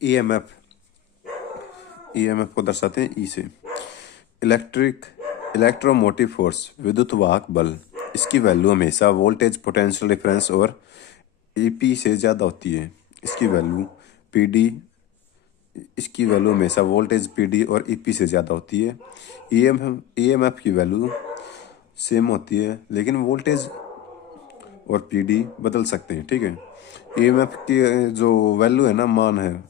EMF, EMF को दर्शाते हैं ई से। इलेक्ट्रोमोटिव फोर्स, विद्युत वाहक बल, इसकी वैल्यू हमेशा वोल्टेज पोटेंशियल डिफरेंस और ईपी से ज़्यादा होती है। इसकी वैल्यू पीडी, इसकी वैल्यू हमेशा वोल्टेज पीडी और ईपी से ज़्यादा होती है। ईएमएफ की वैल्यू सेम होती है, लेकिन वोल्टेज और पीडी बदल सकते हैं, ठीक है। ईएमएफ की जो वैल्यू है ना, मान है,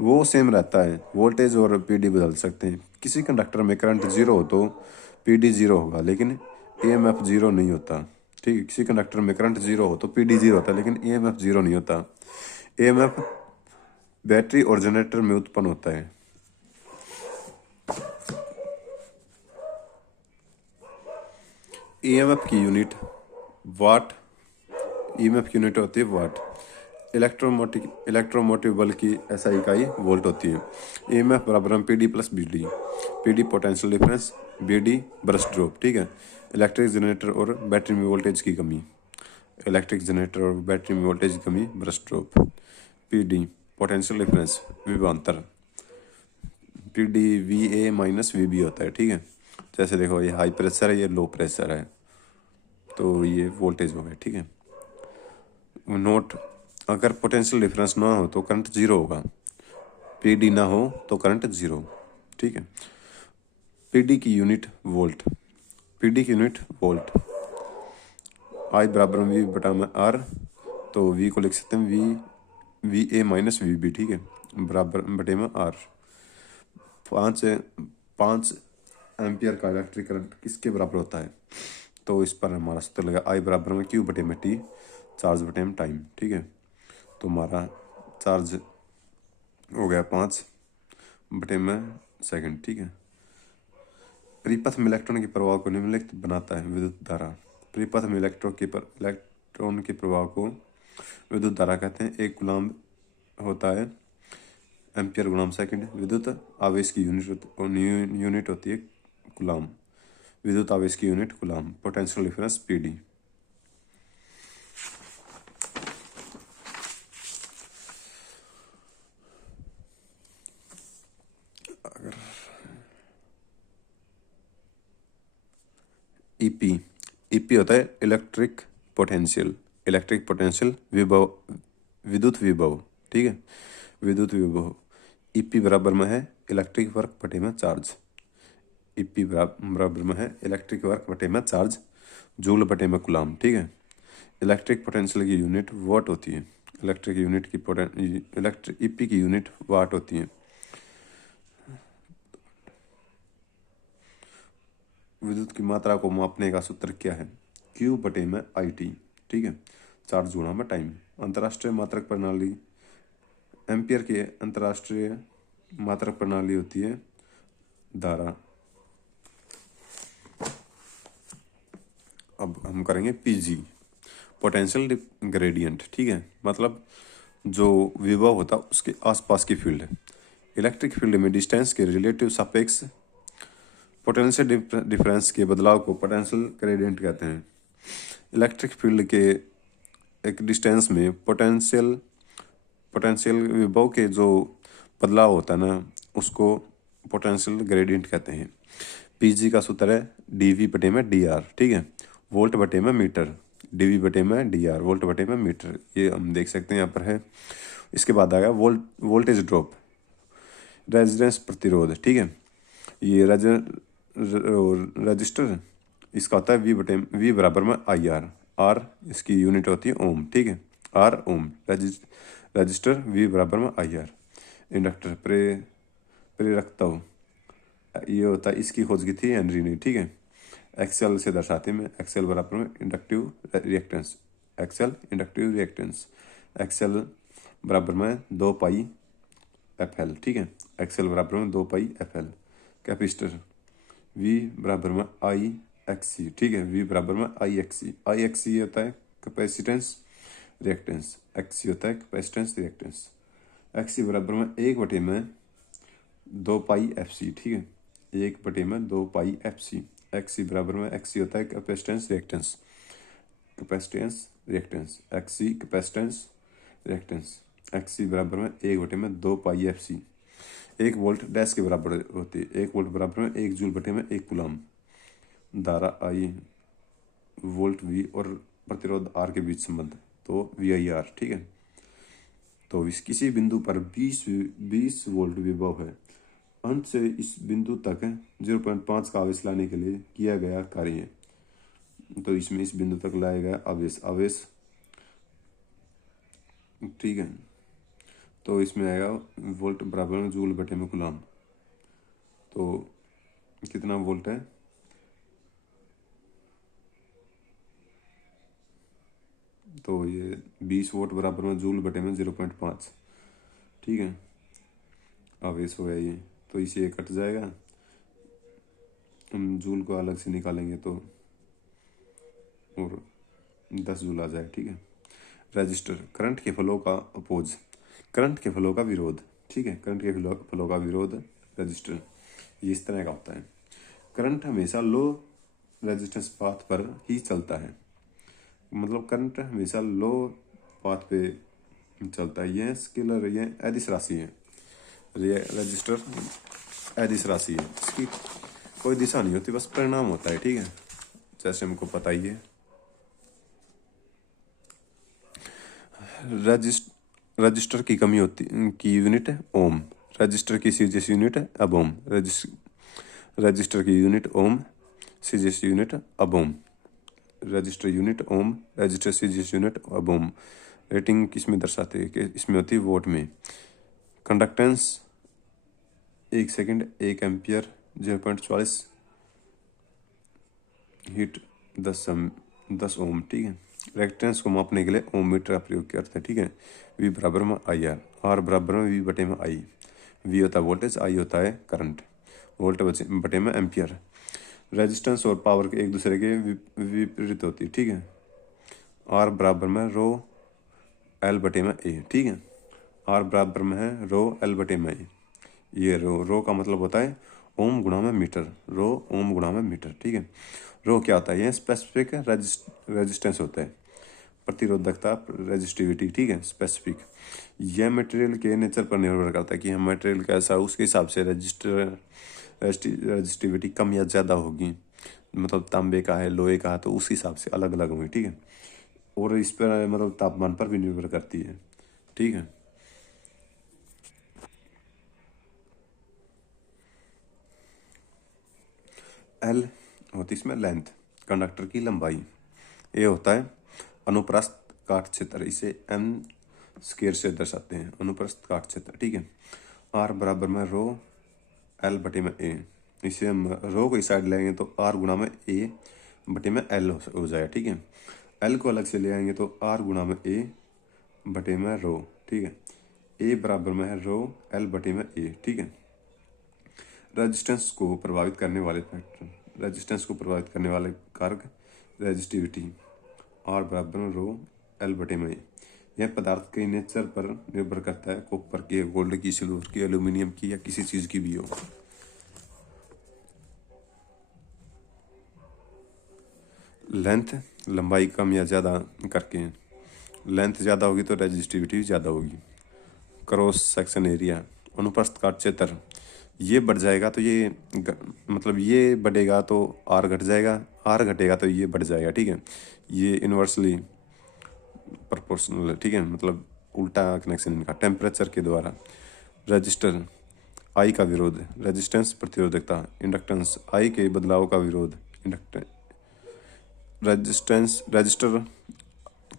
वो सेम रहता है, वोल्टेज और पीडी बदल सकते हैं। किसी कंडक्टर में करंट जीरो हो तो पीडी जीरो होगा, लेकिन ईएमएफ जीरो नहीं होता, ठीक है। किसी कंडक्टर में करंट जीरो हो तो पीडी जीरो होता है, लेकिन ईएमएफ जीरो नहीं होता। ईएमएफ बैटरी और जनरेटर में उत्पन्न होता है। ईएमएफ की यूनिट वाट, ईएमएफ की यूनिट होती है वाट। इलेक्ट्रोमोटिव बल की एसआई इकाई वोल्ट होती है। ईएमएफ बराबर PD plus BD. PD potential difference, BD brush drop, ठीक है। इलेक्ट्रिक जनरेटर और बैटरी में वोल्टेज की कमी, इलेक्ट्रिक जनरेटर और बैटरी में वोल्टेज की कमी, brush drop. PD potential difference, विभवांतर। PD V A minus V B होता है, ठीक है। जैसे देखो, ये हाई प्रेशर है, ये लो प्रेशर है, तो ये वोल्टेज हो गया, ठीक है। नोट, अगर पोटेंशियल डिफरेंस ना हो तो करंट जीरो होगा, पीडी ना हो तो करंट जीरो, ठीक है। पीडी की यूनिट वोल्ट, पीडी की यूनिट वोल्ट। आई बराबर में वी बटा में आर, तो वी को लिख सकते हैं V A minus V B, ठीक है, बराबर बटे में आर। 5 एम्पियर का इलेक्ट्रिक करंट किसके बराबर होता है, तो इस पर हमारा सूत्र लगा आई बराबर में क्यू बटे में टी, चार्ज बटे में टाइम, ठीक है। तो हमारा चार्ज हो गया 5 बटे में सेकंड, ठीक है। परिपथ में इलेक्ट्रॉन के प्रभाव को निम्नलिखित बनाता है विद्युत धारा। परिपथ में इलेक्ट्रॉन के प्रभाव को विद्युत धारा कहते हैं। एक कूलम्ब होता है एम्पियर गुणाम सेकंड। विद्युत आवेश की यूनिट होती है कूलम्ब। विद्युत आवेश की unit coulomb. Potential difference PD. EP, EP होता है इलेक्ट्रिक पोटेंशियल, इलेक्ट्रिक पोटेंशियल विभव, विद्युत विभव, ठीक है, विद्युत विभव। ईपी बराबर में है इलेक्ट्रिक वर्क बटे में चार्ज। ईपी बराबर में है इलेक्ट्रिक वर्क बटे में चार्ज, जूल बटे में कूलम्ब, ठीक है। इलेक्ट्रिक पोटेंशियल की यूनिट वाट होती है। इलेक्ट्रिक यूनिट की इलेक्ट्रिक ईपी की यूनिट वाट होती है। विद्युत की मात्रा को मापने का सूत्र क्या है, क्यू बटे में आई टी, ठीक है, चार्ज गुणा में टाइम। अंतर्राष्ट्रीय मात्रक प्रणाली, एम्पियर की अंतर्राष्ट्रीय मात्रक प्रणाली होती है धारा। अब हम करेंगे पीजी, पोटेंशियल ग्रेडियंट, ठीक है, मतलब जो विभव होता है उसके आसपास की फील्ड है। इलेक्ट्रिक फील्ड में डिस्टेंस के रिलेटिव सापेक्ष पोटेंशियल डिफरेंस के बदलाव को पोटेंशियल ग्रेडियंट कहते हैं। इलेक्ट्रिक फील्ड के एक डिस्टेंस में पोटेंशियल विभव के जो बदलाव होता है ना, उसको पोटेंशियल ग्रेडियंट कहते हैं। पीजी का सूत्र है डीवी बटे में डी आर, ठीक है, वोल्ट बटे में मीटर। डीवी बटे में डी आर, वोल्ट बटे में मीटर, ये हम देख सकते हैं यहाँ पर है। इसके बाद आएगा वोल्टेज ड्रॉप, रेजिस्टेंस प्रतिरोध, ठीक है, ये रजिस्टर इसका होता है वी बराबर में आई आर। आर इसकी यूनिट होती है ओम, ठीक है, आर ओम। रजिस्टर वी बराबर में आई आर। इंडक्टर प्रेरकत्व, ये होता है, इसकी खोज की थी हेनरी ने, ठीक है। एक्सेल से दर्शाते हैं, एक्सेल बराबर में inductive reactance, XL inductive reactance. XL बराबर में 2 पाई एफ एल, ठीक है, एक्सेल बराबर में 2 पाई एफ एल। कैपेसिटर वी बराबर में आई एक्स सी, ठीक है, वी बराबर में आई एक्स सी। आई एक्स सी होता है कैपेसिटेंस रिएक्टेंस, एक्स सी होता है कैपेसिटेंस रिएक्टेंस। एक्स सी बराबर में 1 बटे में 2 पाई एफ सी, ठीक है, 1 बटे में 2 पाई एफ सी। एक्स सी बराबर में एक्स सी होता है capacitance reactance, capacitance reactance, X C capacitance reactance. X C बराबर में 1/2 pi F C. 1 volt dash के बराबर होती है। 1 वोल्ट बराबर में 1 जूल/1 कूलम। धारा आई, वोल्ट वी और प्रतिरोध आर के बीच संबंध, तो वी आई आर, ठीक है। तो इस किसी बिंदु पर 20 वोल्ट विभव है। अंत से इस बिंदु तक 0.5 का आवेश लाने के लिए किया गया कार्य है। तो इसमें इस बिंदु तक लाया गया आवेश, ठीक है। तो इसमें आएगा वोल्ट बराबर में जूल/कूलम। तो कितना वोल्ट है, तो ये 20 वोल्ट बराबर में जूल/में 0.5, ठीक है, आवेश हो गया ये। तो इसे ये कट जाएगा, हम जूल को अलग से निकालेंगे तो और 10 जूल आ जाए, ठीक है। रजिस्टर, करंट के फ्लो का अपोज, करंट के फ्लो का विरोध, ठीक है। करंट के फ्लो का विरोध रजिस्टर, ये इस तरह का होता है। करंट हमेशा लो रेजिस्टेंस पाथ पर ही चलता है, मतलब करंट हमेशा लो पाथ पे चलता है। यह स्केलर, यह अदिश राशि है। रजिस्टर अदिश राशि है, इसकी कोई दिशा नहीं होती, बस परिणाम होता है, ठीक है, जैसे हमको पता ही है। रजिस्टर की कमी होती की यूनिट है ओम। रजिस्टर की सीजीएस यूनिट है अब ओम। रजिस्टर की unit ohm, CGS unit abohm. Register unit ohm, register CGS unit abohm. Rating किस में दर्शाते हैं कि इसमें होती है वोट में। कंडक्टेंस 1 सेकंड 1 एम्पियर 0.44 हीट 10 ओम, ठीक है। रेजिस्टेंस को मापने के लिए ओम मीटर का प्रयोग करते हैं, ठीक है। वी बराबर में आई आर, आर बराबर में वी/में आई। वी होता है वोल्टेज, आई होता है करंट, वोल्ट बटे में एम्पियर। रेजिस्टेंस और पावर के एक दूसरे के विपरीत होती है, ठीक है। आर बराबर में रो एल/में ए, ठीक है। आर बराबर में है रो एल/में ए। ये रो का मतलब होता है ओम गुणा में मीटर, रो ओम गुणा में मीटर, ठीक है। रो क्या होता है, ये स्पेसिफिक रेजिस्टेंस होता है, प्रतिरोधकता, रेजिस्टिविटी, ठीक है, स्पेसिफिक। यह मटेरियल के नेचर पर निर्भर करता है कि हम मटेरियल कैसा है, उसके हिसाब से रेजिस्टिविटी कम या ज़्यादा होगी। मतलब तांबे का है, लोहे का है, तो उस हिसाब से अलग अलग होगी, ठीक है। और इस पर मतलब तापमान पर भी निर्भर करती है, ठीक है। एल होती है इसमें लेंथ, कंडक्टर की लंबाई। ए होता है अनुप्रस्थ काट क्षेत्र, इसे एम स्क्वायर से दर्शाते हैं, अनुप्रस्थ काट क्षेत्र, ठीक है। आर बराबर में रो एल/में ए। इसे हम रो को इस साइड ले आएंगे तो आर गुणा में ए बटे में एल हो जाएगा, ठीक है। एल को अलग से ले आएंगे तो आर गुणा में ए बटे में रो, ठीक है। ए बराबर में है रो एल/में ए, ठीक है। रेजिस्टेंस को प्रभावित करने वाले फैक्टर, रेजिस्टेंस को प्रभावित करने वाले कारक रेजिस्टिविटी, आर बराबर में रो एल/में ए। यह पदार्थ के नेचर पर निर्भर करता है, कॉपर की, गोल्ड की, सिल्वर की, एल्यूमिनियम की या किसी चीज की भी हो। लेंथ, लंबाई कम या ज़्यादा करके, लेंथ ज़्यादा होगी तो रेजिस्टिविटी ज़्यादा होगी। क्रॉस सेक्शन एरिया, अनुप्रस्थ काट क्षेत्र, ये बढ़ जाएगा तो ये मतलब ये बढ़ेगा तो आर घट जाएगा, आर घटेगा तो ये बढ़ जाएगा, ठीक है। ये इन्वर्सली प्रोपोर्शनल है, ठीक है, मतलब उल्टा कनेक्शन इनका। टेम्परेचर के द्वारा रजिस्टर आई का विरोध, रेजिस्टेंस प्रतिरोधकता, इंडक्टेंस आई के बदलाव का विरोध, इंडक्टेंस। रजिस्टर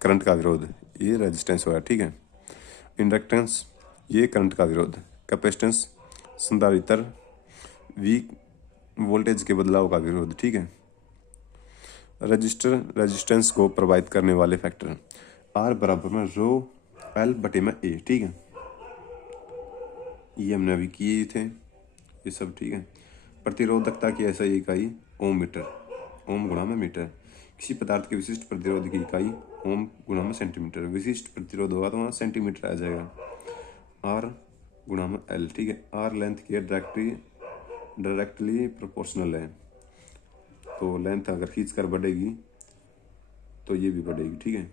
करंट का विरोध, ये रेजिस्टेंस होगा, ठीक है। इंडक्टेंस ये करंट का विरोध। कैपेसिटेंस संधारित्र वी वोल्टेज के बदलाव का विरोध, ठीक है। रजिस्टर रेजिस्टेंस को प्रभावित करने वाले फैक्टर, आर बराबर में रो एल/में ए, ठीक है। ये हमने अभी किए थे ये सब, ठीक है। प्रतिरोधकता की ऐसा इकाई ओम मीटर, ओम गुणा में मीटर। किसी पदार्थ के विशिष्ट प्रतिरोध की इकाई ओम गुणा में सेंटीमीटर। विशिष्ट प्रतिरोध होगा तो वहाँ सेंटीमीटर आ जाएगा। आर गुणा में एल, ठीक है। आर लेंथ की डायरेक्टली प्रोपोर्शनल है, तो लेंथ अगर खींच कर बढ़ेगी तो ये भी बढ़ेगी, ठीक है।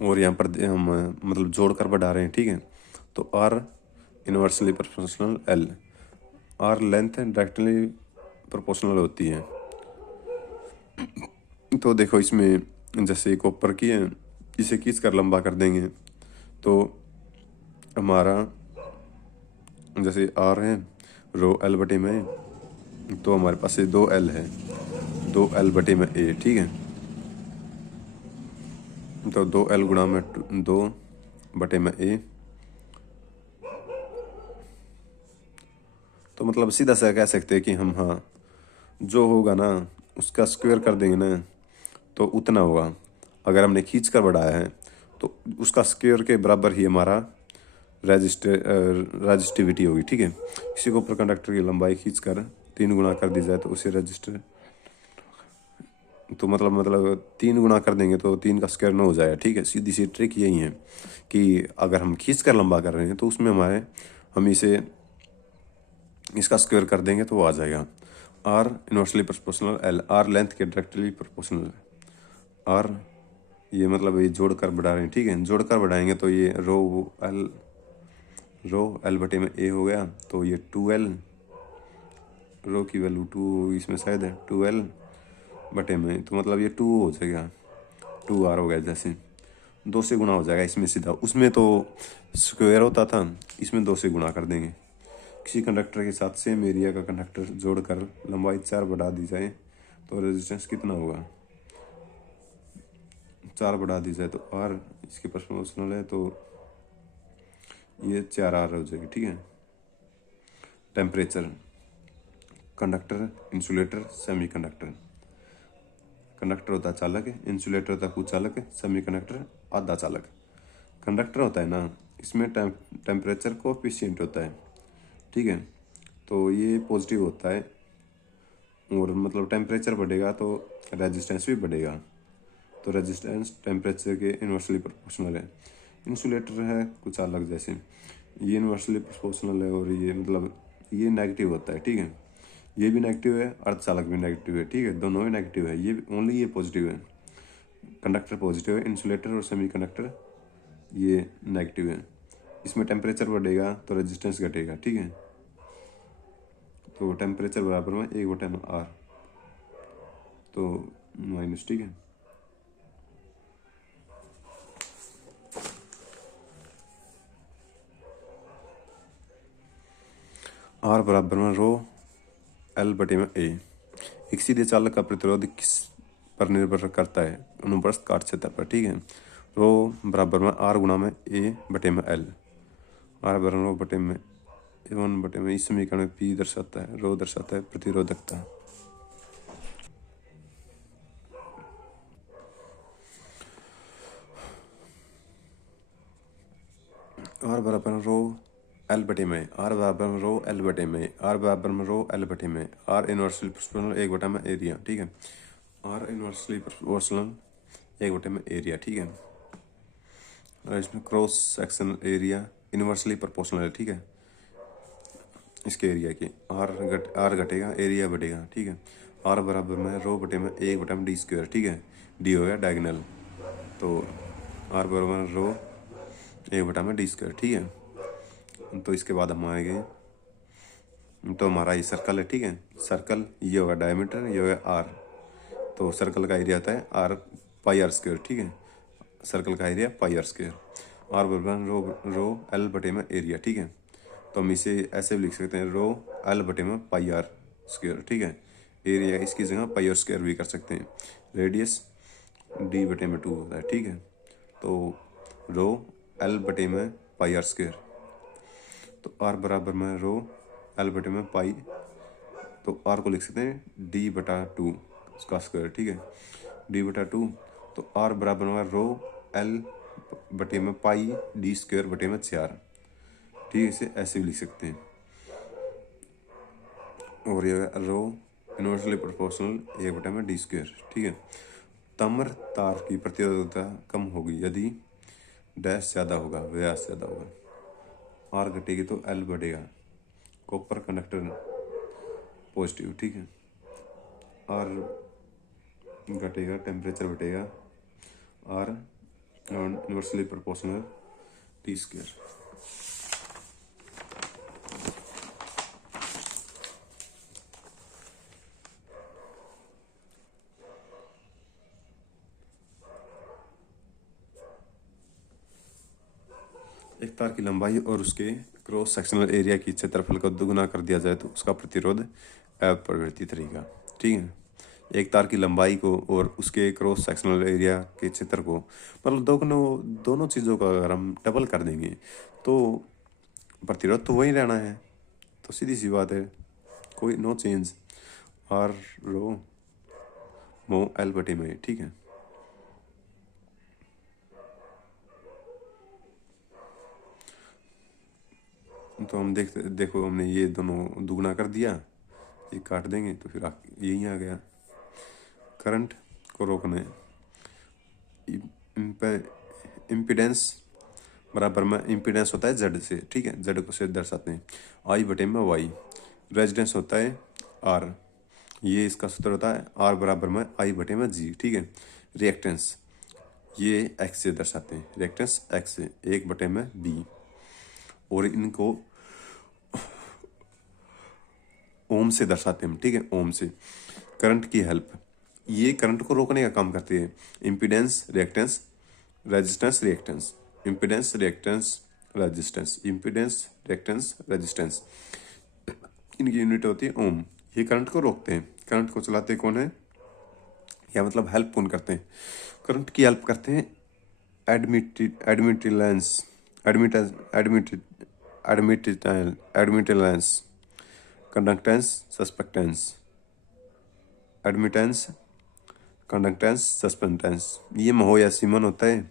और यहाँ पर हम मतलब जोड़ कर बढ़ा रहे हैं, ठीक है। तो R inversely proportional L, R length directly proportional होती है। तो देखो इसमें जैसे कॉपर की है, इसे खींच कर लंबा कर देंगे तो हमारा जैसे आर है रो एल बटे में, तो हमारे पास ये 2L है, 2L बटे में ए, ठीक है। तो 2L गुणा में 2 बटे में ए, तो मतलब सीधा सा कह सकते हैं कि हम हाँ जो होगा ना उसका स्क्वायर कर देंगे ना तो उतना होगा। अगर हमने खींच कर बढ़ाया है तो उसका स्क्वायर के बराबर ही हमारा रजिस्टिविटी होगी, ठीक है। इसी को ऊपर कंडक्टर की लंबाई खींच कर 3 गुना कर दी जाए तो उसे रजिस्टर, तो मतलब 3 गुना कर देंगे तो 3 का स्क्वायर 9 हो जाएगा, ठीक है। सीधी सी ट्रिक यही है कि अगर हम खींच कर लंबा कर रहे हैं तो उसमें हम इसे इसका स्क्वायर कर देंगे तो वो आ जाएगा। R inversely proportional L, R length के डायरेक्टली प्रोपोर्शनल, आर ये मतलब ये जोड़ कर बढ़ा रहे हैं, ठीक है। जोड़ कर बढ़ाएंगे तो ये रो एल बटे में ए हो गया, तो ये 2L, रो की वैल्यू 2 इसमें शायद है 2L बटे में, तो मतलब ये 2 हो जाएगा, 2R हो गया। जैसे 2 से गुणा हो जाएगा इसमें सीधा, उसमें तो स्क्वायर होता था, इसमें 2 से गुणा कर देंगे। किसी कंडक्टर के साथ सेम एरिया का कंडक्टर जोड़कर लंबाई 4 बढ़ा दी जाए तो रेजिस्टेंस कितना होगा। 4 बढ़ा दी जाए तो R इसके प्रोपोर्शनल है, तो ये 4R हो जाएगी, ठीक है। Temperature, conductor, insulator, semi conductor. Conductor होता है चालक, इंसुलेटर होता है कुचालक, सेमी कंडक्टर आधा चालक। कंडक्टर होता है ना, इसमें टेम्परेचर कोएफिशिएंट होता है, ठीक है। तो ये पॉजिटिव होता है और मतलब टेम्परेचर बढ़ेगा तो रेजिस्टेंस भी बढ़ेगा, तो रेजिस्टेंस टेम्परेचर के इन्वर्सली प्रोपोर्शनल है। इंसुलेटर है कुछ अलग, जैसे ये इन्वर्सली प्रोपोर्शनल है और ये मतलब ये नेगेटिव होता है, ठीक है। ये भी नेगेटिव है, अर्धचालक भी नेगेटिव है, ठीक है। दोनों ही नेगेटिव है, ये ओनली ये पॉजिटिव है। कंडक्टर पॉजिटिव है, इंसुलेटर और सेमी कंडक्टर ये नेगेटिव है। इसमें टेम्परेचर बढ़ेगा तो रेजिस्टेंस घटेगा, ठीक है। तो टेम्परेचर बराबर में 1/R, तो माइनस, ठीक है। R बराबर में रो L बटे में ए। एक सीधे चालक का प्रतिरोध किस पर निर्भर करता है, अनुप्रस्थ काट क्षेत्र पर, ठीक है। रो बराबर में R गुणा में ए बटे में L, R बराबर रो बटे में A1 बटे में, इस समीकरण में P दर्शाता है, रो दर्शाता है प्रतिरोधकता। R बराबर रो एल बटे में, R बराबर में रो एल बटे में, R बराबर में रो एल बटे में, R इनवर्सली प्रोपोर्शनल 1 बटा में एरिया, ठीक है। R इनवर्सली प्रोपोर्शनल 1 बटे में एरिया, ठीक है। और इसमें cross section area inversely proportional है, ठीक है। इसके एरिया की आर घटेगा एरिया बढ़ेगा, ठीक है। आर बराबर में रो बटे में 1 बटा में डी स्क्वायर, ठीक है। डी हो गया डायगोनल, तो आर बराबर में रो 1 बटा में डी स्क्वायर, ठीक है। तो इसके बाद हम आएंगे, तो हमारा ये सर्कल है, ठीक है। सर्कल ये होगा डायमीटर, ये होगा आर, तो सर्कल का एरिया आता है आर पाई आर स्क्वायर, ठीक है। सर्कल का area pi R square. R बराबर रो एल बटे में एरिया, ठीक है। तो हम इसे ऐसे भी लिख सकते हैं, रो एल बटे में पाई आर स्क्वायर, ठीक है। एरिया इसकी जगह पाई आर स्क्वायर भी कर सकते हैं। रेडियस डी बटे में 2 होता है, ठीक है। तो रो एल बटे में पाई आर स्क्वायर, तो आर बराबर में रो एल बटे में पाई, तो आर को लिख सकते हैं डी बटा 2 उसका स्क्वायर, ठीक है। डी बटा 2, तो आर बराबर में रो एल बटे में पाई डी स्क्वायर बटे में 4, ठीक है। इसे ऐसे भी लिख सकते हैं। और ये रो इनवर्सली प्रोपोर्शनल 1 बटे में डी स्क्वायर, ठीक है। ताम्र तार की प्रतिरोधकता कम होगी यदि डैश ज़्यादा होगा, व्यास ज़्यादा होगा। आर घटेगी तो एल बढ़ेगा, कॉपर कंडक्टर पॉजिटिव, ठीक है। आर घटेगा टेम्परेचर घटेगा, R inversely proportional T square. एक तार की लंबाई और उसके क्रॉस सेक्शनल एरिया की क्षेत्रफल को दुगुना कर दिया जाए तो उसका प्रतिरोध अपरिवर्तित रहेगा। ठीक है, एक तार की लंबाई को और उसके क्रॉस सेक्शनल एरिया के क्षेत्र को, मतलब दोनों चीज़ों का अगर हम डबल कर देंगे तो प्रतिरोध तो वही रहना है। तो सीधी सी बात है, कोई नो चेंज, आर रो मो एल बटे में। ठीक है, तो हम देखो हमने ये दोनों दुगना कर दिया, ये काट देंगे तो फिर यही आ गया। करंट को रोकने इम्पिडेंस बराबर में, इम्पिडेंस होता है जेड से। ठीक है, जेड को से दर्शाते हैं आई बटे में वाई। रेजिस्टेंस होता है आर, ये इसका सूत्र होता है आर बराबर में आई बटे में जी। ठीक है, रिएक्टेंस ये एक्स से दर्शाते हैं, रिएक्टेंस एक्स से, एक बटे में बी। और इनको ओम से दर्शाते हैं हम। ठीक है, ओम से। करंट की हेल्प, ये करंट को रोकने का काम करती है। Impedance reactance resistance reactance, impedance reactance resistance, impedance reactance resistance, इनकी यूनिट होती है ओम। ये करंट को रोकते हैं। करंट को चलाते कौन है, या मतलब हेल्प कौन करते हैं, करंट की हेल्प करते हैं admittance admittance admittance conductance susceptance, admittance conductance susceptance, ये महो या सीमन होता है।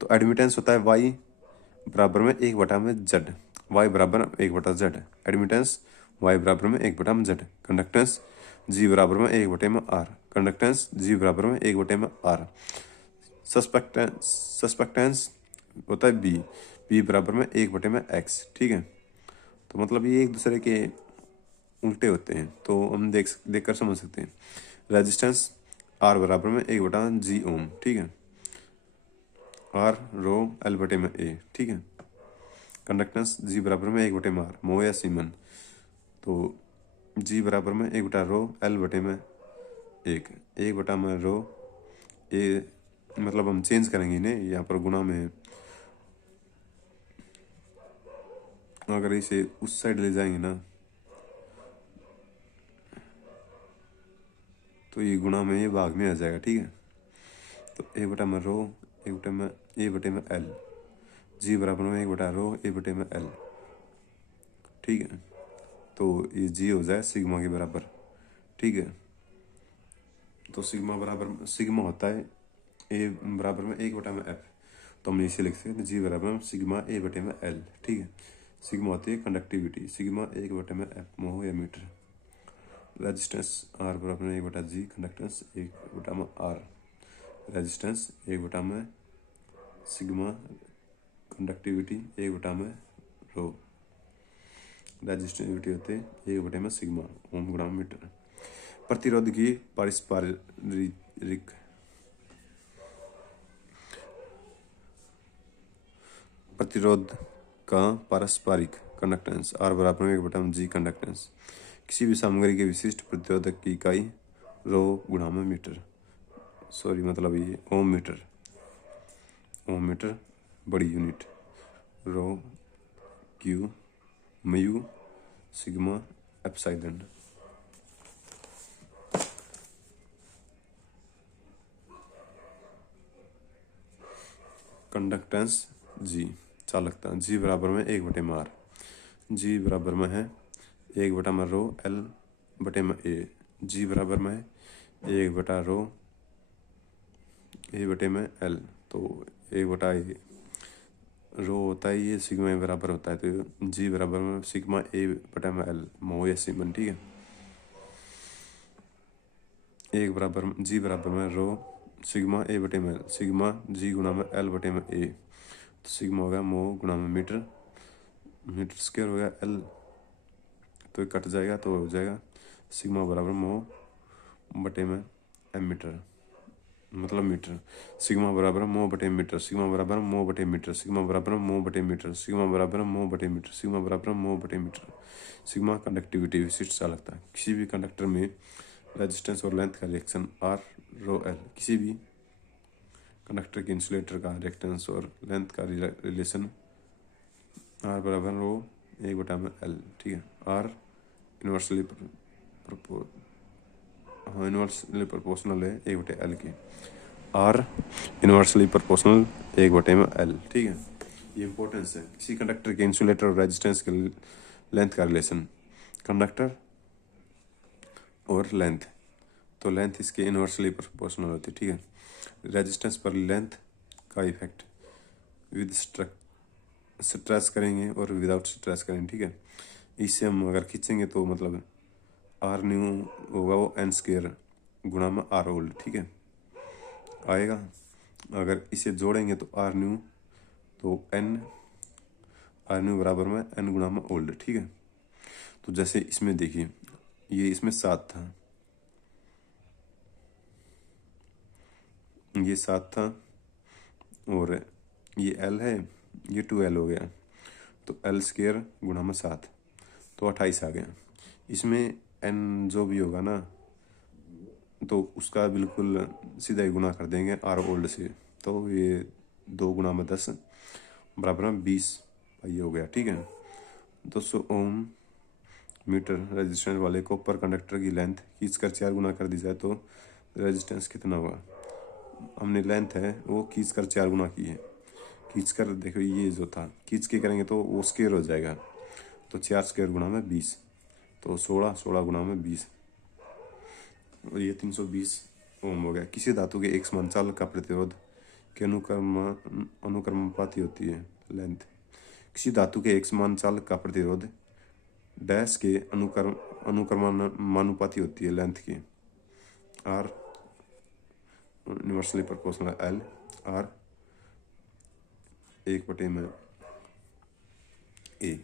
तो एडमिटेंस होता है वाई बराबर में एक बटा में जेड, वाई बराबर एक बटा जेड। एडमिटेंस वाई बराबर में एक बटा में जेड। कंडक्टेंस जी बराबर में एक बटे में आर, कंडक्टेंस जी बराबर में एक बटे में आर। सस्पेक्टेंस होता है बी, बी बराबर में एक बटे में एक्स। ठीक है, तो मतलब ये एक दूसरे के उल्टे होते हैं, तो हम देख कर समझ सकते हैं। रेजिस्टेंस आर बराबर में एक बटा जी ओम। ठीक है, आर रो एल बटे में ए। ठीक है, कंडक्टेंस जी बराबर में एक बटे में आर, मो या सीमन। तो जी बराबर में एक बटा रो एल बटे में एक बटा में रो ए, मतलब हम चेंज करेंगे इन्हें, यहाँ पर गुना में है। अगर इसे उस साइड ले जाएंगे ना तो ये गुना में, ये भाग में आ जाएगा। ठीक है, तो एक बटा में रो एक बटे में ए बटे में एल, जी बराबर में एक बटा रो ए बटे में एल। ठीक है, तो ये जी हो जाए सिग्मा के बराबर। ठीक है, तो सिग्मा बराबर, सिग्मा होता है ए बराबर में एक बटा में एफ, तो हम इसे लिख सकते हैं जी बराबर में सिग्मा ए बटे में एल। ठीक है, सिग्मा होती है कंडक्टिविटी, सिग्मा एक बटे में एफ मोह या मीटर। रेजिस्टेंस आर बराबर में एक बटा जी, कंडक्टेंस एक बटा में आर, रेजिस्टेंस एक बटा में सिग्मा, कंडक्टिविटी एक बटा में रो, रेजिस्टिविटी होते हैं एक बटे में सिग्मा ओम गुणा मीटर। प्रतिरोध की पारस्परिक, प्रतिरोध का पारस्परिक कंडक्टेंस आर बराबर में एक बटा में जी, कंडक्टेंस किसी भी सामग्री के विशिष्ट प्रतिरोधक की इकाई रो गुणा में मीटर, सॉरी मतलब ये ओम मीटर, ओम मीटर बड़ी unit, rho Q mu sigma epsilon. Conductance G, चालकता जी बराबर में एक बटे में आर, जी बराबर में है एक बटा में रो एल बटे में ए, जी बराबर में है एक बटा रो ए बटे में एल, तो एक बटा ए रो होता है, ये सिग्मा ए बराबर होता है, तो जी बराबर में सिग्मा ए बटा में एल मो या सीमन। ठीक है, एक बराबर जी बराबर में रो सिग्मा ए बटे में एल, सिग्मा जी गुणा में एल बटे में ए, तो सिग्मा हो गया मो गुणा में मीटर, मीटर स्क्वायर हो गया एल, तो कट जाएगा तो हो जाएगा सिग्मा बराबर मो बटे में एम मीटर। मतलब मीटर। सिग्मा बराबर मोह बटे मीटर, सिग्मा बराबर मोह बटे मीटर, सिग्मा बराबर मोह बटे मीटर, सिग्मा बराबर मोह बटे मीटर, सिग्मा बराबर मोह बटे मीटर। सिग्मा कंडक्टिविटी विशिष्ट चालकता। किसी भी कंडक्टर में रेजिस्टेंस और लेंथ का रिएक्शन आर रो एल। किसी भी कंडक्टर के इंसुलेटर का रिएक्टेंस और लेंथ का रिलेशन आर बराबर रो 1/एल। ठीक है। आर इन्वर्सली इन्वर्सली प्रोपोर्शनल है 1/एल की। आर इन्वर्सली प्रोपोर्शनल 1/एल। ठीक है। ये इंपॉर्टेंस है किसी कंडक्टर के इंसुलेटर और रेजिस्टेंस के लेंथ का रिलेशन। कंडक्टर और लेंथ, तो लेंथ इसके इन्वर्सली प्रोपोर्शनल होती है। ठीक है। रेजिस्टेंस पर लेंथ का इफेक्ट विद स्ट्रेस करेंगे और विदाउट स्ट्रेस करेंगे। ठीक है। इससे हम अगर खींचेंगे तो मतलब आर न्यू होगा वो एन स्क्वेयर गुणा में आर ओल्ड। ठीक है, आएगा। अगर इसे जोड़ेंगे तो आर न्यू, तो एन आर न्यू बराबर में एन गुणा में ओल्ड। ठीक है। तो जैसे इसमें देखिए, ये इसमें 7 था, ये 7 था और ये एल है, ये 2L हो गया, तो एल स्क्वेयर गुणा में 7 तो 28 आ गया। इसमें एन जो भी होगा ना तो उसका बिल्कुल सीधा ही गुना कर देंगे आर ओल्ड से, तो ये 2 गुणा में 10 बराबर में 20 ये हो गया। ठीक है। 200 ओम मीटर रेजिस्टेंस वाले कॉपर कंडक्टर की लेंथ खींच कर 4 गुना कर दी जाए तो रेजिस्टेंस कितना होगा। हमने लेंथ है वो खींच कर 4 गुना की है। खींच कर देखो, ये जो था खींच के करेंगे तो वो स्क्वेयर हो जाएगा, तो 4 स्क्वेयर गुणा में 20, तो 16, 16 गुणा में 20 और ये 320 ओम हो गया। किसी धातु के एक समान चालक का प्रतिरोध के अनुक्रमानुपाती होती है लेंथ। किसी धातु के एक समान चालक का प्रतिरोध डैश के अनुक्रमानुपाती होती है लेंथ की। R universally proportional L, R 1/ए।